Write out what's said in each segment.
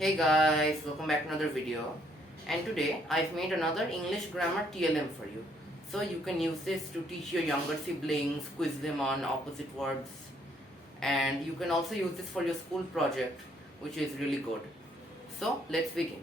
Hey guys, welcome back to another video. And today I've made another English grammar TLM for you. So you can use this to teach your younger siblings, quiz them on opposite verbs, and you can also use this for your school project, which is really good. So let's begin.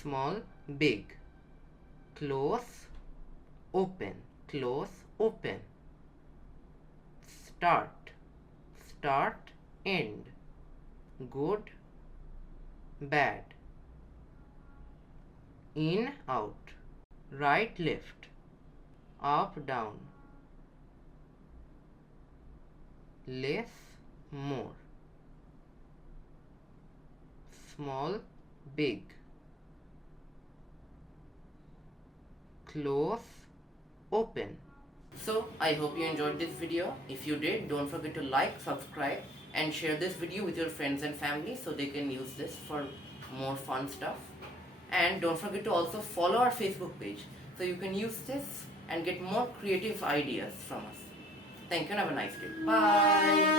Small, big, close, open, close, open, start, start, end, good, bad, in, out, right, left, up, down, less, more, small, big, close, open. So I hope you enjoyed this video. If you did, don't forget to like, subscribe and share this video with your friends and family so they can use this for more fun stuff. And don't forget to also follow our Facebook page so you can use this and get more creative ideas from us. Thank you and have a nice day. Bye.